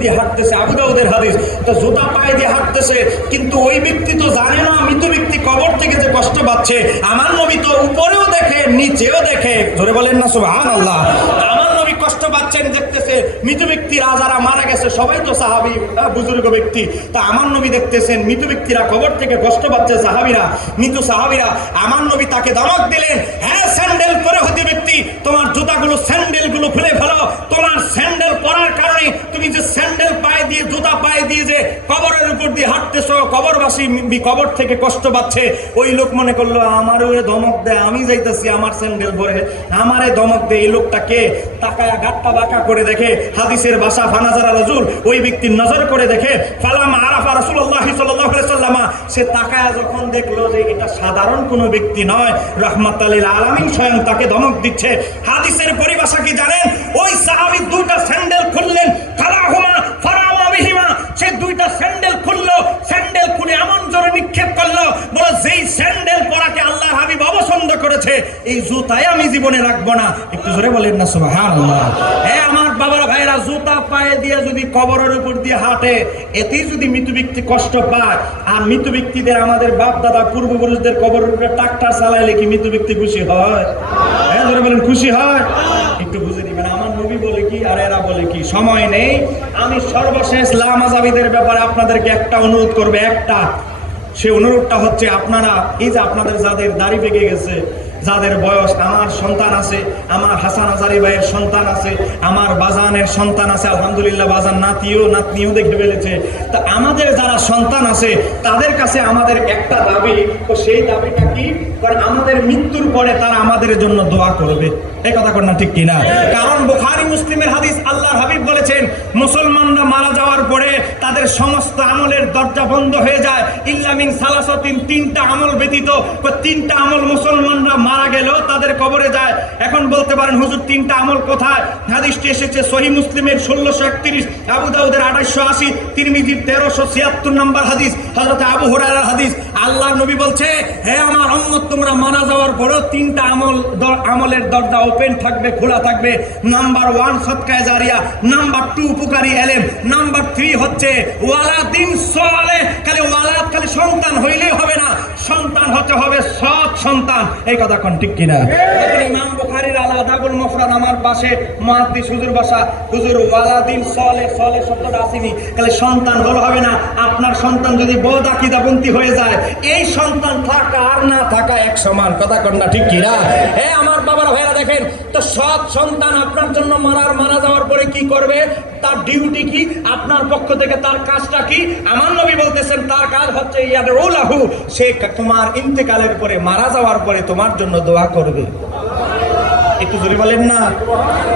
দিয়ে হাঁটতেছে হাদিস। তো জুতা পায়ে দিয়ে হাঁটতেছে, কিন্তু ওই ব্যক্তি তো জানে না, মৃত ব্যক্তি কবর থেকে যে কষ্ট পাচ্ছে। আমার নবী তো উপরেও দেখে, নিচেও দেখে। ধরে বলেন না আল্লাহ কষ্ট পাচ্ছেন দেখতেছে, মৃত ব্যক্তিরা যারা মারা গেছে, সবাই তো সাহাবি বুজুর্গ ব্যক্তি। তা আমার নবী দেখতেছেন, মৃত ব্যক্তিরা কবর থেকে কষ্ট পাচ্ছে সাহাবিরা, মৃত সাহাবিরা। আমার নবী তাকে ধমক দিলেন হ্যাঁ স্যান্ডেল পরে হতে ব্যক্তি, তোমার জুতাগুলো স্যান্ডেলগুলো খুলে ফেলো উপর কবরবাসী কবর থেকে কষ্ট পাচ্ছে। ওই লোক মনে করল আমার ওরে ধমক দেয় আমি যাইতেছি, আমার স্যান্ডেল পরে। আমারে ধমক দেয় এই লোকটা কে? তাকায়া গাট্টা বাঁকা করে দেখে, হাদিসের বাসা ফানাজারা রাজুল ওই ব্যক্তির নজর করে দেখে, ফালাম আরাফা সাল্লাল্লাহু সাল্লামা সে তাকায়া যখন দেখল যে এটা সাধারণ কোনো ব্যক্তি নয় রহমাতাল্লিল আলামিন স্বয়ং তাকে ধমক দিচ্ছে। হাদিসের পরিভাষা কি জানেন? ওই সাহাবী দুইটা স্যান্ডেল খুললেন, ফালাহুমা ফারামা বিহিমা, সে দুইটা স্যান্ডেল স্যান্ডেল খুলে এমন জোরে নিক্ষেপ করল, বলে যেই স্যান্ডেল পরাকে আল্লাহর হাবিব অপছন্দ করেছে, এই জুতাই আমি জীবনে রাখব না। একটু জোরে বলেন না, সুবহানাল্লাহ। হ্যাঁ আমার বাবার ভাইরা, জুতা পায়ে দিয়ে যদি কবরের উপর দিয়ে হাঁটে, এতেই যদি মৃত ব্যক্তি কষ্ট পায়। আর মৃত ব্যক্তিদের আমাদের বাপ দাদা পূর্বপুরুষদের কবরের উপরে ট্রাক্টর চালাইলে কি মৃত ব্যক্তি খুশি হয়? হ্যাঁ ধরে বলেন, খুশি হয়? একটু বুঝে বলে কি, আর এরা বলে কি, সময় নেই। আমি সর্বশেষ লামাজাবিদের ব্যাপারে আপনাদেরকে একটা অনুরোধ করবে, একটা। সে অনুরোধটা হচ্ছে, আপনারা, এই যে আপনাদের যাদের দাড়ি পেকে গেছে যাদের বয়স আমার সন্তান আছে, আমার হাসান আজারি ভাইয়ের সন্তান আছে, আমার বাজানের সন্তান আছে, আলহামদুলিল্লাহ বাজান নাতিও, নাতনিও দেখে ফেলেছে তা আমাদের যারা সন্তান আছে, তাদের কাছে আমাদের একটা দাবি, তো সেই দাবিটা কি? কারণ আমাদের মৃত্যুর পরে তারা আমাদের জন্য দোয়া করবে। এই কথা কর না ঠিক কিনা? কারণ বুখারি, মুসলিমের হাদিস আল্লাহর হাবিব বলেছেন, মুসলমানরা মারা যাওয়ার পরে তাদের সমস্ত আমলের দরজা বন্ধ হয়ে যায়। ইল্লামিন সালাসতিন, তিনটা আমল ব্যতীত, তিনটা আমল মুসলমানরা মারা গেলেও তাদের কবরে যায়। এখন বলতে পারেন, হুজুর, তিনটা আমল কোথায়? হাদিসটি এসেছে সহি মুসলিমের ষোলোশো একত্রিশ, আবু দাউদের আঠাশশো আশি, তিরমিজির তেরোশো ছিয়াত্তর নম্বর হাদিস হজরত আবু হুরায়রার হাদিস। আল্লাহ নবী বলছে, হে আমার উম্মত, তোমরা মারা যাওয়ার পরেও তিনটা আমল আমলের দরজা ওপেন থাকবে, খোলা থাকবে। নাম্বার ওয়ান সৎকায় জারিয়া নাম্বার টু উপকারী এলেম নাম্বার থ্রি হচ্ছে, ওয়ালা দিন সলে খালি ওয়ালাদ খালি সন্তান হইলেই হবে না, সন্তান হতে হবে সৎ সন্তান। এই কথা কোন ঠিক কিনা? ইমাম বুখারীর আলা আদাবুল মুফরাদ আমার পাশে মুহাদ্দিস হুজুর বাসা। হুজুর, ওয়ালাদিন সলে সলে শব্দটা আসেনি। খালি সন্তান হলো হবে না, আপনার সন্তান যদি বদ আকিদাবন্তি হয়ে যায়, এই সন্তান থাকা আর না থাকা এক সমান। কথা কন ঠিক কিনা? হ্যাঁ আমার বাবার ভাইরা দেখেন, তো সৎ সন্তান আপনার জন্য মারার মারা যাওয়ার পরে কি করবে? তার ডিউটি কি? আপনার পক্ষ থেকে তার কাজটা কি? আমার নবী বলতেছেন, তার কাজ হচ্ছে ইয়াদের ওলাহু সে তোমার ইন্তেকালের পরে মারা যাওয়ার পরে তোমার জন্য দোয়া করবে। একটু জোরে বলেন না।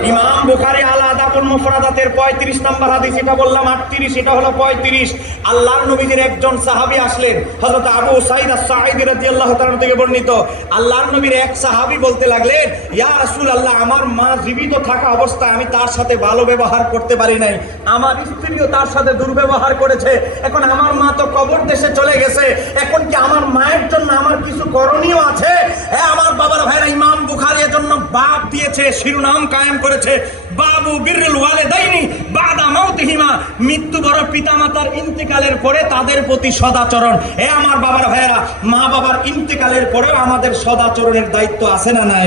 ইমাম বোকারি আলা আদাবুল মুফরাদাতের 35 নম্বর হাদিস, এটা বললাম 38 এটা হলো 35 আল্লাহর নবীর একজন সাহাবী আসলেন, হযরত আবু সাঈদ আস-সাঈদী রাদিয়াল্লাহু তাআলা থেকে বর্ণিত। আল্লাহর নবীর এক সাহাবী বলতে লাগলেন, ইয়া রাসূলুল্লাহ, আমার মা জীবিত থাকা অবস্থায় আমি তার সাথে ভালো ব্যবহার করতে পারি নাই। আমার স্ত্রীও তার সাথে দুর্ব্যবহার করেছে। এখন আমার মা তো কবর দেশে চলে গেছে। এখন কি আমার মায়ের জন্য আমার কিছু করণীয় আছে? হ্যাঁ আমার বাবার ভাইরা ইমাম বুখারী জন্য বাপ দিয়েছে, শিরোনাম কায়েম করেছে। বাবু বিরুল ওয়ালে দেয়নি বাদা মাউতিহিমা মৃত্যু বড় পিতামাতার ইন্তেকালের পরে তাদের প্রতি সদাচরণ। এ আমার বাবার ভাইয়েরা, মা বাবার ইন্তেকালের পরেও আমাদের সদাচরণের দায়িত্ব আছে না নাই?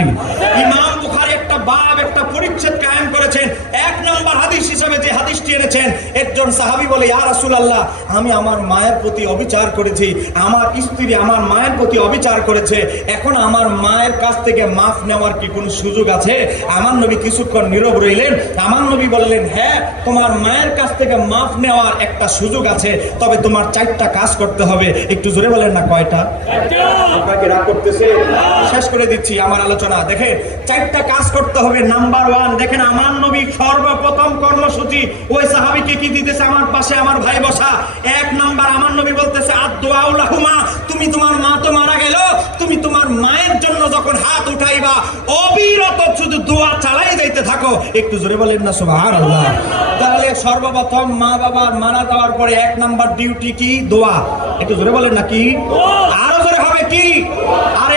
ইমাম বুখারি একটা বাব, একটা পরিচ্ছেদ কায়েম করেছেন। এক নম্বর হাদিস হিসেবে যে হাদিসটি এনেছেন, একজন সাহাবী বলে, ইয়া রাসূলুল্লাহ, আমি আমার মায়ের প্রতি অবিচার করেছি, আমার স্ত্রী আমার মায়ের প্রতি অবিচার করেছে, এখন আমার মায়ের কাছ থেকে মাফ নেওয়ার কি কোনো সুযোগ আছে? আমার নবী কিছুক্ষণ নীরব রইলেন। আমার নবী বললেন হ্যাঁ তোমার মায়ের কাছ থেকে মাফ নেওয়ার একটা সুযোগ আছে, তবে তোমার চারটা কাজ করতে হবে। একটু জোরে বলেন না, কয়টা? আপনাকে রাগ করতেছে? শেষ করে দিচ্ছি আমার আলোচনা। দেখে চারটা কাজ করতে হবে। নাম্বার ওয়ান দেখেন, আমার নবী সর্বপ্রথম কর্মসূচি ওই সাহাবিকে কি দিতেছে আমার পাশে আমার ভাই বসা? এক নাম্বার আমার নবী বলতেছে আদুয়াউলাহুমা তুমি তোমার মা তো মারা গেল তুমি তোমার মায়ের জন্য যখন হাত উঠাইবা অবিরত শুধু দোয়া চালাই যাইতে থাকো। একটু জোরে বলেন না সুবহানাল্লাহ। তাহলে সর্বপ্রথম মা বাবার মারা যাওয়ার পরে এক নাম্বার ডিউটি কি? দোয়া। একটু জোরে বলেন না কি? আরও জোরে হবে কি? আরে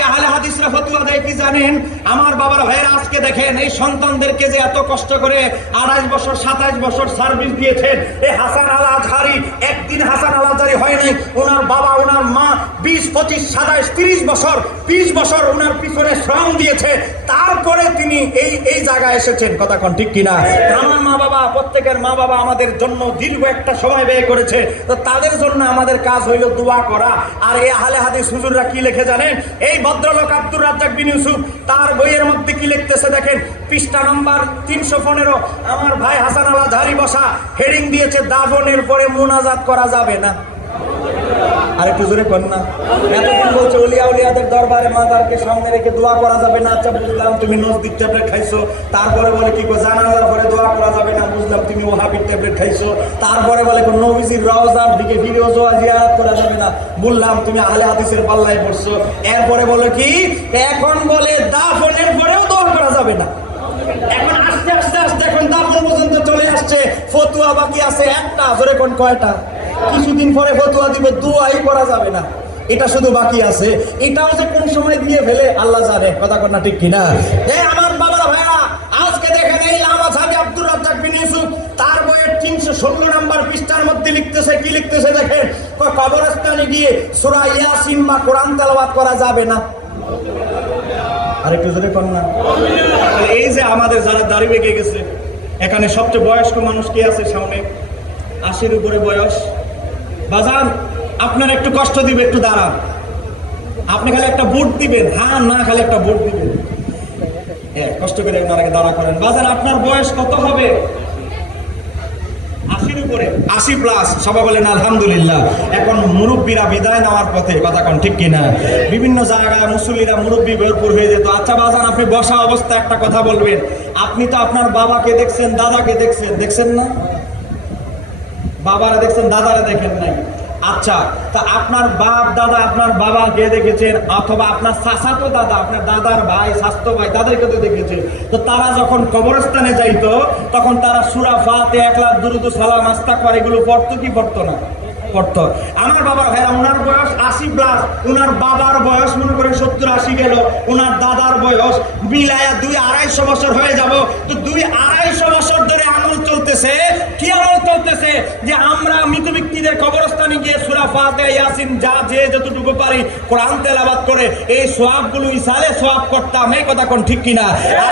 আলেমরা ফতুয়া দেয়, কি জানেন? আমার বাবার ভাইয়েরা আজকে দেখেন, এই সন্তানদেরকে যে এত কষ্ট করে আড়াইশ বছর, সাতাইশ বছর সার্ভিস দিয়েছেন এই হাসান আল আজহারি, একদিন হাসান আল আজহারি হয় নাই, ওনার বাবা, ওনার মা বিশ, পঁচিশ, সাতাইশ, তিরিশ বছর, বিশ বছর ওনার পিছনে শ্রম দিয়েছে, তারপরে তিনি এই এই জায়গায় এসেছেন, কথা কোন ঠিক কিনা? আমার মা বাবা, প্রত্যেকের মা বাবা আমাদের জন্য দীর্ঘ একটা সময় ব্যয় করেছে, তো তাদের জন্য আমাদের কাজ হইল দোয়া করা, আর এই আহলে হাদিস হুজুররা কি লিখে জানেন? এই ভদ্রলোক আব্দুর রাজ্জাক বিন ইউসুফ, তার বইয়ের মধ্যে কি লিখতেছে দেখেন? পৃষ্ঠা নম্বর তিনশো পনেরো, আমার ভাই হাসান আল্লাহ ঝারি বসা, হেডিং দিয়েছে দাবনের পরে মোনাজাত করা যাবে না। আর একটু জোরে কর না। এতক্ষণ বলছে উলিয়া উলিয়াদের দরবারে মাদারকে সামনে রেখে দোয়া করা যাবে না। আচ্ছা বুঝলাম তুমি নজদিক ট্যাবলেট খাইছো। তারপরে বলে কি জানাজার পরে দোয়া করা যাবে না। বুঝলাম তুমি ওহাবির ট্যাবলেট খাইছো। তারপরে বলে নবীজির রওজার দিকে ভিডিও জোয়া জিয়ারত করা যাবে না। বললাম তুমি আহলে হাদিসের পাল্লায় পড়ছো। এরপরে বলে কি, এখন বলে দাফনের পরেও দোয়া করা যাবে না। এখন আস্তে আস্তে আস্তে, এখন দাফন পর্যন্ত চলে আসছে। ফতুয়া বাকি আছে একটা, জোরে কোন, কয়টা? কিছুদিন পরে ফতুয়া দিবে, দুয়াই করা যাবে না। এটা শুধু বাকি আছে। এটাও যে কোন সময় দিয়ে ফেলে, আল্লাহ জানে, কথা কথা ঠিক কিনা। আমার বাবা ভাইরা, আজকে দেখেন এই লামা সাহেব আব্দুর রাজ্জাক বিন তার বইয়ের তিনশো ষোলো নাম্বার পৃষ্ঠার মধ্যে লিখতেছে, কি লিখতেছে দেখেন? কবরস্থানে গিয়ে সূরা ইয়াসিন বা কোরআন তেলাওয়াত করা যাবে না। আরেকটু জোরে কর না। এই যে আমাদের যারা দাড়ি বেঁকে গেছে, এখানে সবচেয়ে বয়স্ক মানুষ কে আছে সামনে? আশির উপরে বয়স। বাজান, আপনার একটু কষ্ট দিবে, একটু দাঁড়ান। আপনি খালি একটা বুট দিবেন। হ্যাঁ না, খালি একটা বুট দিবেন। হ্যাঁ কষ্ট করে ওনারাকে দাঁড়া করেন। বাজার আপনার বয়স কত হবে? আশির উপরে। আশি প্লাস সবাই বলেন, আলহামদুলিল্লাহ। এখন মুরব্বীরা বিদায় নেওয়ার পথে, কথা কোন ঠিক কিনা? বিভিন্ন জায়গায় মুসল্লিরা মুরব্বী ভরপুর হয়ে যেত। আচ্ছা বাজান, আপনি বসা অবস্থা একটা কথা বলবেন। আপনি তো আপনার বাবাকে দেখছেন, দাদাকে দেখছেন। দেখছেন না? বাবারা দেখছেন, দাদারা দেখেন নাই। আচ্ছা তা আপনার বাপ, দাদা, আপনার বাবাকে দেখেছেন? অথবা আপনার চাচাতো দাদা, আপনার দাদার ভাই, স্বাস্থ্য ভাই, তাদেরকে তো দেখেছেন। তো তারা যখন কবরস্থানে যাইতো, তখন তারা সুরা ফাতে এক লাখ দুরুদ সালাম আস্তাকবার এগুলো পড়তো কি পড়তো না? পড়তো। আমার বাবার ভাই ওনার বয়স আশি প্লাস ওনার বাবার বয়স মনে করে সত্তর আশি গেল ওনার দাদার বয়স মিলায়া দুই আড়াইশো বছর হয়ে যাব। তো দুই আড়াইশো বছর ধরে আমল চলতেছে, কি আমল চলতেছে যে আমরা মৃত ব্যক্তিদের কবরস্থানে গিয়ে সুরা ফাতে ইয়াসিন, যা যে যতটুকু পারি কোরআন তেলাবাদ করে, এই সোয়াবগুলো ইসালে সোয়াব করতাম। এই কথা কোন ঠিক কিনা?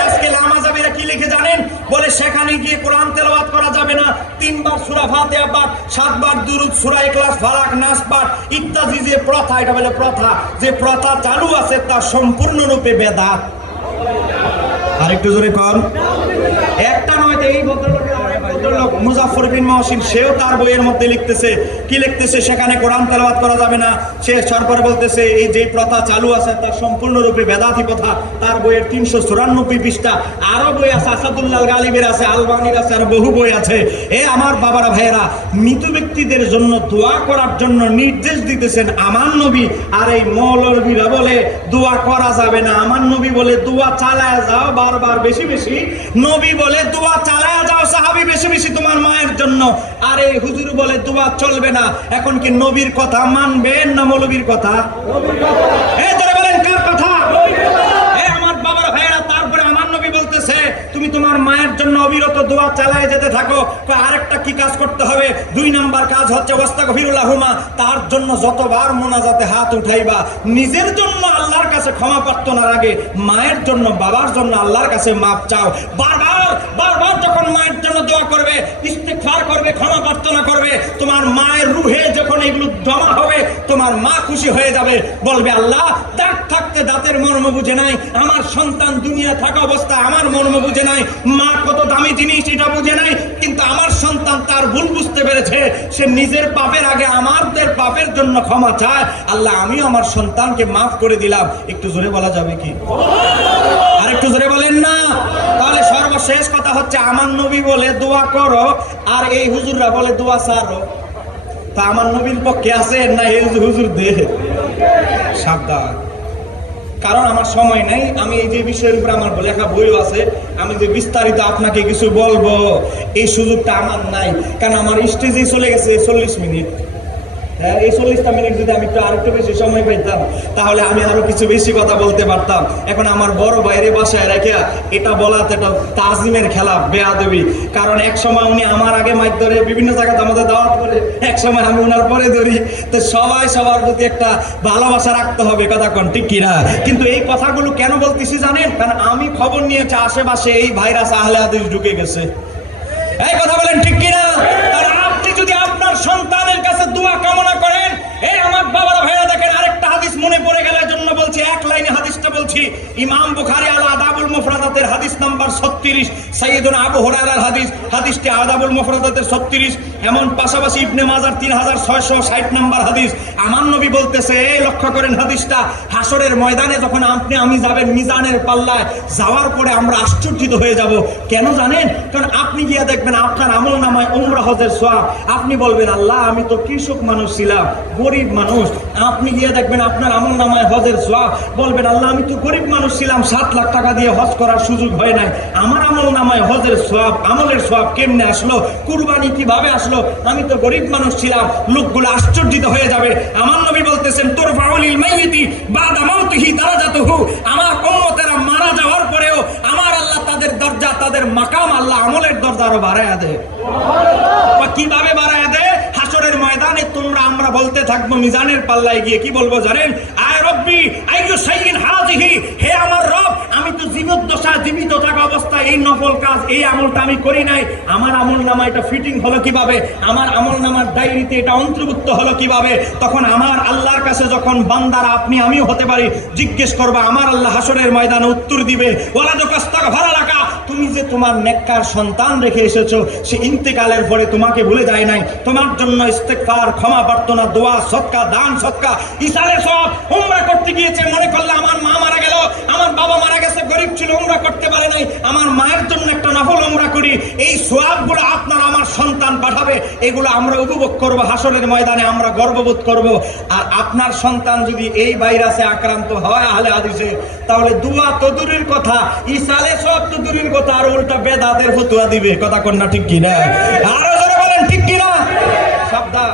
আজকে লামাজাবিরা কি লিখে জানেন? বলে, সেখানে গিয়ে কোরআন তেলাওয়াত করা যাবে না। তিনবার সুরা ফাতিহা পাঠ, সাতবার দুরুদ, সুরা ইখলাস ফালাক নাস পাঠ, ইত্যাদি যে প্রথা, এটা বলে প্রথা। যে প্রথা চালু আছে তা সম্পূর্ণরূপে বেদাত। আরেকটু জোরে কর একটা নয় এই ভদ্রলোকের আরেক মুজাফর বিন মহসিন সেও তার বইয়ের মধ্যে লিখতেছে। কি লিখতেছে? সেখানে কোরআন তেলাওয়াত করা যাবে না। সে সরকার বলতেছে, এই যে প্রথা চালু আছে তার সম্পূর্ণরূপে বেদাতি প্রথা। তার বইয়ের তিনশো চুরানব্বই পৃষ্ঠা। আরও বই আছে আসাদুল্লাহ গালিবের আছে, আলবানির আছে, আর বহু বই আছে। এ আমার বাবারা, ভাইয়েরা, মৃত ব্যক্তিদের জন্য দোয়া করার জন্য নির্দেশ দিতেছেন আমার নবী। আর এই মৌলবীরা বলে, দোয়া করা যাবে না। আমার নবী বলে, দোয়া চালায় যাও বারবার। বেশি বেশি নবী বলে, দোয়া চালায় যাও সাহাবি বেশি বেশি তোমার মায়ের জন্য হুজুর বলে চলবে না। এখন কি নবীর কথা মানবেন না মৌলবীর কথা? তুমি তোমার মায়ের জন্য অবিরত দোয়া চালায় যেতে থাকো। আরেকটা কি কাজ করতে হবে? দুই নাম্বার কাজ হচ্ছে তার জন্য যতবার মোনাজাতে হাত উঠাইবা, নিজের জন্য আল্লাহর কাছে ক্ষমা প্রার্থনার আগে মায়ের জন্য, বাবার জন্য আল্লাহর কাছে মাপ চাও। বারবার যখন মায়ের জন্য দোয়া করবে, ইস্তেগফার করবে, ক্ষমা প্রার্থনা করবে, তোমার মায়ের রুহে যখন এগুলো জমা হবে, তোমার মা খুশি হয়ে যাবে। বলবে, আল্লাহ, দাঁত থাকতে দাঁতের মর্ম বুঝে নাই, আমার সন্তান দুনিয়া থাকা অবস্থা আমার মর্ম বুঝে নাই, মা কত দামি জিনিস, এটা বুঝে নাই, কিন্তু আমার সন্তান তার ভুল বুঝতে পেরেছে, সে নিজের পাপের আগে আমাদের পাপের জন্য ক্ষমা চায়। আল্লাহ, আমিও আমার সন্তানকে মাফ করে দিলাম। একটু জোরে বলা যাবে কি? আর একটু জোরে সর্বশেষ কথা হচ্ছে, আমার নবী বলে দোয়া করো, আর এই হুজুররা বলে দোয়া সারো। তা আমার নবীর পক্ষে আছে না এই হুজুর দে সাবধান। কারণ আমার সময় নেই, আমি এই যে বিষয়ের উপরে আমার লেখা বইও আছে, আমি যে বিস্তারিত আপনাকে কিছু বলব, এই সুযোগটা আমার নাই। কারণ আমার স্টেজে চলে গেছে চল্লিশ মিনিট। এই চল্লিশটা মিনিট যদি আমি একটু আরেকটু বেশি সময় পেতাম, তাহলে আমি আরও কিছু বেশি কথা বলতে পারতাম। এখন আমার বড় বাইরে বাসায় রেখে এটা তাজিমের খেলা, বেয়াদবি। কারণ এক সময় উনি আমার আগে মাইক ধরে বিভিন্ন জায়গাতে আমাদের দাওয়াত করে, এক সময় আমি ওনার পরে ধরি। তো সবাই সবার প্রতি একটা ভালোবাসা রাখতে হবে, কথা কোন, ঠিক কিনা? কিন্তু এই কথাগুলো কেন বলতেছি জানেন? কারণ আমি খবর নিয়েছি আশেপাশে এই ভাইরাস আহলে হাদিস ঢুকে গেছে। এই কথা বলেন, ঠিক কিনা? দোয়া কামনা করেন। এই আমার বাবার ভাইরা দেখেন, আরেকটা হাদিস মনে পড়ে গেলার জন্য বলছি, এক লাইনে হাদিসটা বলছি। ইমাম বুখারি আল আদাবুল মুফরাদাতের হাদিস নাম্বার 36 সাইয়েদুনা আবু হুরায়রার হাদিস। হাদিসটি আদাবুল মুফরাদাতের 36 এমন পাশাপাশি ইবনে মাজার 3660 নাম্বার হাদিস। আমার নবী বলতেছে লক্ষ্য করেন হাদিসটা হাসরের ময়দানে যখন আপনি, আমি যাবেন মিজানের পাল্লায়, যাওয়ার পরে আমরা আশ্চর্যিত হয়ে যাব। কেন জানেন? কারণ আপনি গিয়ে দেখবেন, আপনার আমল নামায় উমরা হজের সোয়াব আপনি বলবেন, আল্লাহ, আমি তো কৃষক মানুষ ছিলাম, গরিব মানুষ। আপনি গিয়ে দেখবেন, আপনার আমল নামায় হজের সোয়াব বলবেন, আল্লাহ, আমি তো গরিব মানুষ ছিলাম, সাত লাখ টাকা দিয়ে হজ করার সুযোগ হয় নাই। আমার আমল নামায় হজের সোয়াব আমলের সোয়াব কেমনে আসলো? কুরবানি কীভাবে আসলো? আমি তো গরিব মানুষ ছিলাম, লোকগুলো আশ্চর্যিত হয়ে যাবে। আমার নবী বলতেছেন, তোর ফাউলিল মাইয়িতি বাদা মাউতিহি দারাজাতুহু। আমার মারা যাওয়ার পরেও আমার আল্লাহ তাদের দরজা, তাদের মাকাম আল্লাহ আমলের দেয়। কীভাবে দেয়? হাসরের ময়দানে তোমরা, আমরা বলতে থাকব মিজানের পাল্লায় গিয়ে কি বলব জানেন? আয় রব্বি, আইয়ু সাইয়িন হাজিহি, হে জীবিত থাকা অবস্থায় এই নফল কাজ, এই আমলটা আমি করি নাই। আমার আমল নামা এটা ফিটিং হলো কীভাবে? আমার আমল নামার ডায়েরিতে এটা অন্তর্ভুক্ত হলো কীভাবে? তখন আমার আল্লাহর কাছে যখন বান্দারা, আপনি আমিও হতে পারি, জিজ্ঞেস করবা, আমার আল্লাহ হাসরের ময়দানে উত্তর দিবে ওলা দোকাস্তাক ভালো রাখা তুমি যে তোমার নেককার সন্তান রেখে এসেছ, সে ইন্তেকালের পরে তোমাকে ভুলে যায় নাই। তোমার জন্য ইস্তেকফার ক্ষমা, প্রার্থনা, দোয়া সৎকা দান সৎকা ইসালে সব উমরা করতে গিয়েছে। মনে করলে আমার মা মারা গেল, আমার বাবা মারা গেছে, গরিব ছিল, উমরা করতে পারে নাই। আমার মায়ের জন্য একটা নফল আমরা করি। এই সোয়াবগুলো আপনার আমার সন্তান পাঠাবে। এগুলো আমরা উপভোগ করব হাসরের ময়দানে, আমরা গর্ববোধ করব। আর আপনার সন্তান যদি এই ভাইরাসে আক্রান্ত হয় আহলে হাদিসে, তাহলে দুয়া তো দূরের কথা, ইসালে সব তো দূরের কথা, আর উল্টা বেদাদের ফতুয়া দিবে। কথা কন্যা ঠিক কিনা? আরও বলেন, ঠিক কিনা? সাবধান।